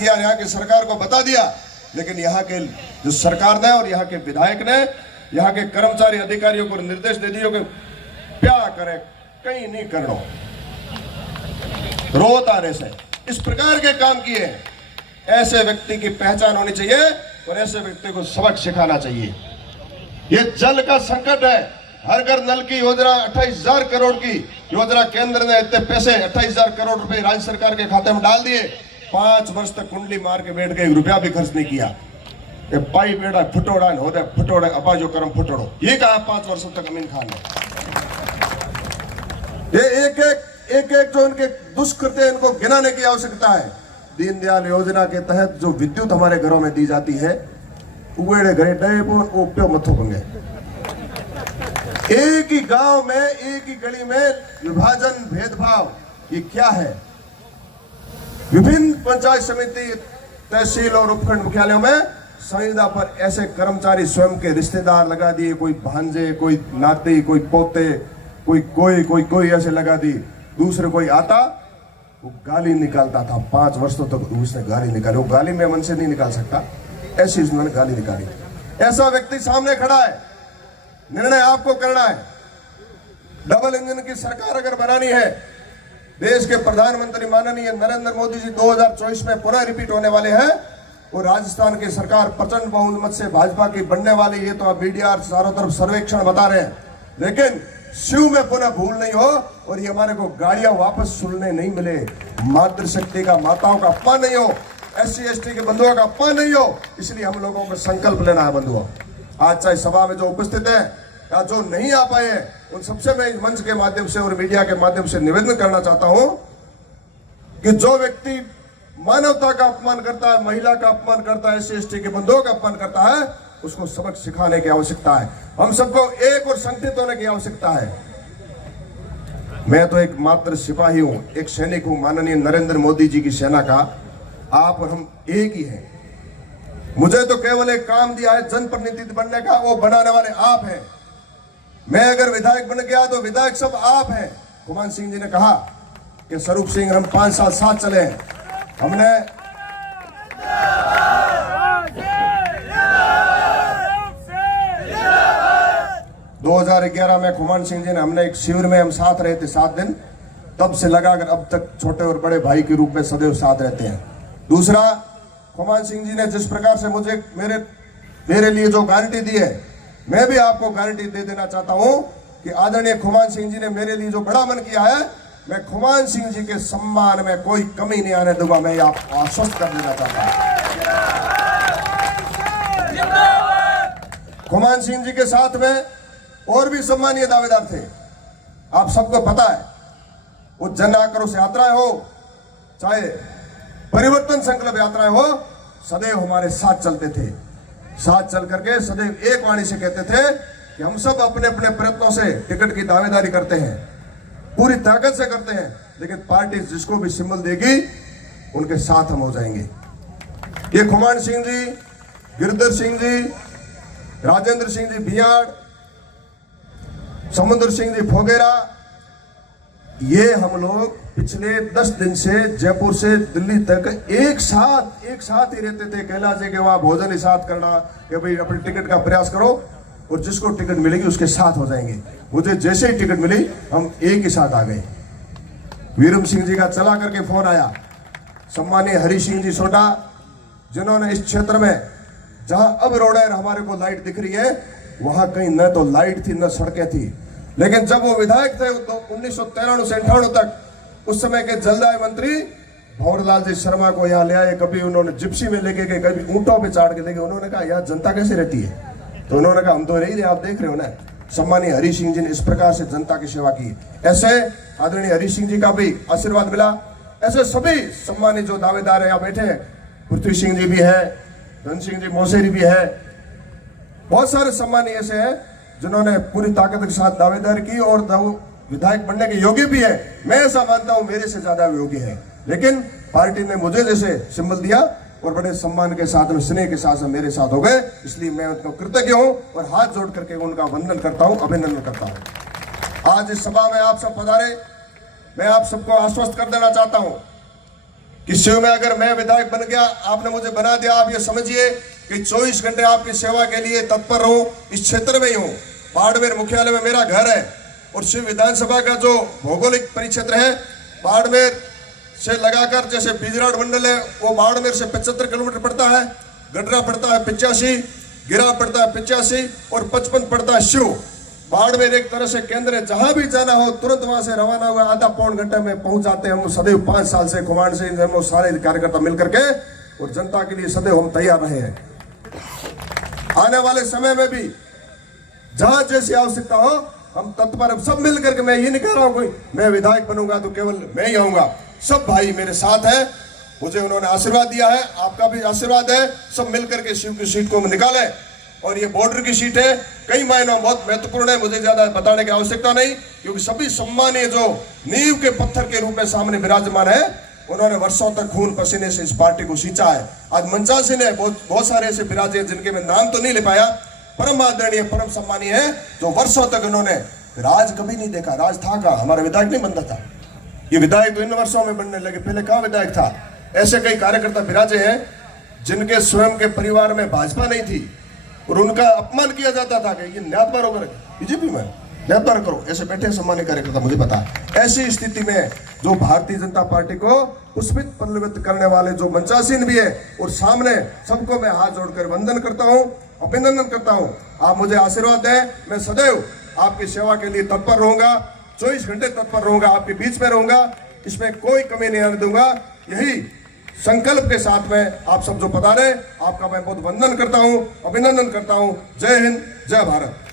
किया, यहाँ की सरकार को बता दिया, लेकिन यहाँ के जो सरकार ने और यहाँ के विधायक ने यहाँ के कर्मचारी अधिकारियों को निर्देश दे दियो कि क्या करे, कहीं नहीं करना, रोत आने से इस प्रकार के काम किए। ऐसे व्यक्ति की पहचान होनी चाहिए और ऐसे व्यक्ति को सबक सिखाना चाहिए। ये जल का संकट है, हर घर नल की योजना 28,000 करोड़ की योजना, केंद्र ने इतने पैसे 28,000 करोड़ रुपए राज्य सरकार के खाते में डाल दिए। 5 वर्ष तक कुंडली मार के बैठ गए, 1 रुपया भी खर्च नहीं किया। पाई बेड़ा फुटोड़ा होता फुटोड़ा, अपा जो कर्म फुटोड़ो, ये कहा 5 वर्षों तक अमीन खान ने। ये एक एक जो उनके दुष्कृत्य, इनको गिनाने की आवश्यकता है। दीनदयाल योजना के तहत जो विद्युत हमारे घरों में दी जाती है, उड़े घरे डे उपयो मथो पंगे, एक ही गांव में एक ही गली में विभाजन भेदभाव, ये क्या है? विभिन्न पंचायत समिति, तहसील और उपखंड मुख्यालयों में संविदा पर ऐसे कर्मचारी स्वयं के रिश्तेदार लगा दिए, कोई भांजे, कोई नाती, कोई पोते, कोई ऐसे लगा दी। दूसरे कोई आता वो गाली निकालता था, 5 वर्षों तक उसने गाली निकाली। वो गाली में मन से नहीं निकाल सकता, ऐसी उसने गाली निकाली। ऐसा व्यक्ति सामने खड़ा है, निर्णय आपको करना है। डबल इंजन की सरकार अगर बनानी है, देश के प्रधानमंत्री माननीय नरेंद्र मोदी जी 2024 में पुनः रिपीट होने वाले हैं और राजस्थान की सरकार प्रचंड बहुमत से भाजपा की बनने वाली, ये तो अब मीडिया चारों तरफ सर्वेक्षण बता रहे हैं। लेकिन शिव में पुनः भूल नहीं हो और ये हमारे को गाड़ियां वापस सुनने नहीं मिले, मातृशक्ति का, माताओं का अपमान नहीं हो, SC ST के बंधुओं का अपमान नहीं हो। इसलिए हम लोगों को संकल्प लेना है बंधुओं। आज चाहे सभा में जो उपस्थित है या जो नहीं आ पाए हैं, उन सबसे मैं मंच के माध्यम से और मीडिया के माध्यम से निवेदन करना चाहता हूं कि जो व्यक्ति मानवता का अपमान करता है, महिला का अपमान करता है, SC ST के बंधुओं का अपमान करता है, उसको सबक सिखाने की आवश्यकता है। हम सबको एक और संगठित होने की आवश्यकता है। मैं तो एक मात्र सिपाही हूं, एक सैनिक हूं माननीय नरेंद्र मोदी जी की सेना का। आप और हम एक ही हैं। मुझे तो केवल एक काम दिया है जनप्रतिनिधि बनने का, वो बनाने वाले आप हैं। मैं अगर विधायक बन गया तो विधायक सब आप हैं। कुमान सिंह जी ने कहा कि स्वरूप सिंह हम 5 साल साथ चले हैं। हमने 2011 में कुमान सिंह जी ने, हमने एक शिविर में हम साथ रहे थे 7 दिन, तब से लगाकर अब तक छोटे और बड़े भाई के रूप में सदैव साथ रहते हैं। दूसरा, कुमान सिंह जी ने जिस प्रकार से मुझे मेरे लिए जो गारंटी दी है, मैं भी आपको गारंटी दे देना चाहता हूं कि आदरणीय कुमान सिंह जी ने मेरे लिए जो बड़ा मन किया है, मैं कुमान सिंह जी के सम्मान में कोई कमी नहीं आने दूंगा। मैं आपको आश्वस्त कर देना चाहता हूं। कुमान सिंह जी के साथ में और भी सम्मानीय दावेदार थे, आप सबको पता है। वो जन आक्रोश यात्राएं हो, चाहे परिवर्तन संकल्प यात्राएं हो, सदैव हमारे साथ चलते थे। साथ चल करके सदैव एक वाणी से कहते थे कि हम सब अपने अपने प्रयत्नों से टिकट की दावेदारी करते हैं, पूरी ताकत से करते हैं, लेकिन पार्टी जिसको भी सिंबल देगी उनके साथ हम हो जाएंगे। ये कुमान सिंह जी, गिरधर सिंह जी, राजेंद्र सिंह जी भियाड़, समुद्र सिंह जी फोगेरा, ये हम लोग पिछले 10 दिन से जयपुर से दिल्ली तक एक साथ ही रहते थे। कैलाश जी के वहां भोजन ही साथ करना कि भाई अपनी टिकट का प्रयास करो और जिसको टिकट मिलेगी उसके साथ हो जाएंगे। मुझे जैसे ही टिकट मिली हम एक ही साथ आ गए। वीरम सिंह जी का चला करके फोन आया, सम्मानीय हरि सिंह जी सोडा, जिन्होंने इस क्षेत्र में जहां अब रोड है हमारे को लाइट दिख रही है, वहां कहीं न तो लाइट थी न सड़कें थी। लेकिन जब वो विधायक थे 1993 से 98 तक, उस समय के जलदाय मंत्री भंवरलाल जी शर्मा को यहाँ ले आए। कभी उन्होंने जिप्सी में लेके गए, कभी ऊंटों पे चाड़ के लेके। उन्होंने कहा यहाँ जनता कैसे रहती है, तो उन्होंने कहा हम तो रही रहे, आप देख रहे हो ना। सम्मानीय हरि सिंह जी ने इस प्रकार से जनता की सेवा की। ऐसे आदरणीय हरि सिंह जी का भी आशीर्वाद मिला। ऐसे सभी सम्मानित जो दावेदार है यहाँ बैठे हैं, पृथ्वी सिंह जी भी है, धन सिंह जी मोसेरी भी है, बहुत सारे सम्मानीय ऐसे हैं जिन्होंने पूरी ताकत के साथ दावेदारी की और विधायक बनने के योग्य भी है। मैं ऐसा मानता हूं मेरे से ज्यादा योग्य है, लेकिन पार्टी ने मुझे जैसे सिंबल दिया और बड़े सम्मान के साथ और स्नेह के साथ मेरे साथ हो गए, इसलिए मैं उनको कृतज्ञ हूं और हाथ जोड़ करके उनका वंदन करता हूं, अभिनंदन करता हूं। आज इस सभा में आप सब पधारे, मैं आप सबको आश्वस्त कर देना चाहता हूं कि शिव में अगर मैं विधायक बन गया, आपने मुझे बना दिया, आप ये समझिए कि 24 घंटे आपकी सेवा के लिए तत्पर रहूं, इस क्षेत्र में ही हूं। बाड़मेर मुख्यालय में मेरा घर है और शिव विधानसभा का जो भौगोलिक परिक्षेत्र है, बाड़मेर से लगाकर जैसे बिजराड़ मंडल है वो बाड़मेर से 75 किलोमीटर पड़ता है, गडरा पड़ता है 85, गिरा पड़ता है 85 और 55 पड़ता है शिव। बाड़मेर एक तरह से केंद्र है, जहां भी जाना हो तुरंत वहां से रवाना हुआ आधा पौन घंटे में पहुंच जाते हैं। हम सदैव 5 साल से कुमार से हम सारे कार्यकर्ता मिलकर के और जनता के लिए सदैव हम तैयार रहे हैं। आने वाले समय में भी जहां जैसी आवश्यकता हो हम तत्पर, सब मिलकर के, मैं ये नहीं कह रहा हूं कोई मैं विधायक बनूंगा तो केवल मैं ही आऊंगा, सब भाई मेरे साथ है, मुझे उन्होंने आशीर्वाद दिया है, आपका भी आशीर्वाद है, सब मिलकर के शिव की सीट को निकाले। और ये बॉर्डर की सीट है, कई मायनों में बहुत महत्वपूर्ण है, मुझे ज्यादा बताने की आवश्यकता नहीं, क्योंकि सभी सम्मानीय जो नींव के पत्थर के रूप में सामने विराजमान है, उन्होंने वर्षों तक खून पसीने से इस पार्टी को सींचा है। आज मंचा सिंह ने बहुत सारे ऐसे विराजे जिनके मैं नाम तो नहीं ले पाया, परम आदरणीय परम सम्मानीय है, जो वर्षों तक उन्होंने राज कभी नहीं देखा। राज था का हमारा विधायक नहीं बनता था, ये विधायक तो इन वर्षों में बनने लगे, पहले कहाँ विधायक था। ऐसे कई कार्यकर्ता विराजे हैं जिनके स्वयं के परिवार में भाजपा नहीं थी और उनका अपमान किया जाता था कि ये न्यातबार होकर बीजेपी में न्यातबार करो, ऐसे बैठे सम्मानित कार्यकर्ता, मुझे पता है। ऐसी स्थिति में जो भारतीय जनता पार्टी को पुष्पित पल्लवित करने वाले जो मंचासीन भी है और सामने सबको मैं हाथ जोड़कर वंदन करता हूं, अभिनंदन करता हूं। आप मुझे आशीर्वाद दें, मैं सदैव आपकी सेवा के लिए तत्पर रहूंगा, 24 घंटे तत्पर रहूंगा, आपके बीच में रहूंगा, इसमें कोई कमी नहीं आने दूंगा। यही संकल्प के साथ में आप सब जो पधारे, आपका मैं बहुत वंदन करता हूं, अभिनंदन करता हूं। जय हिंद, जय भारत।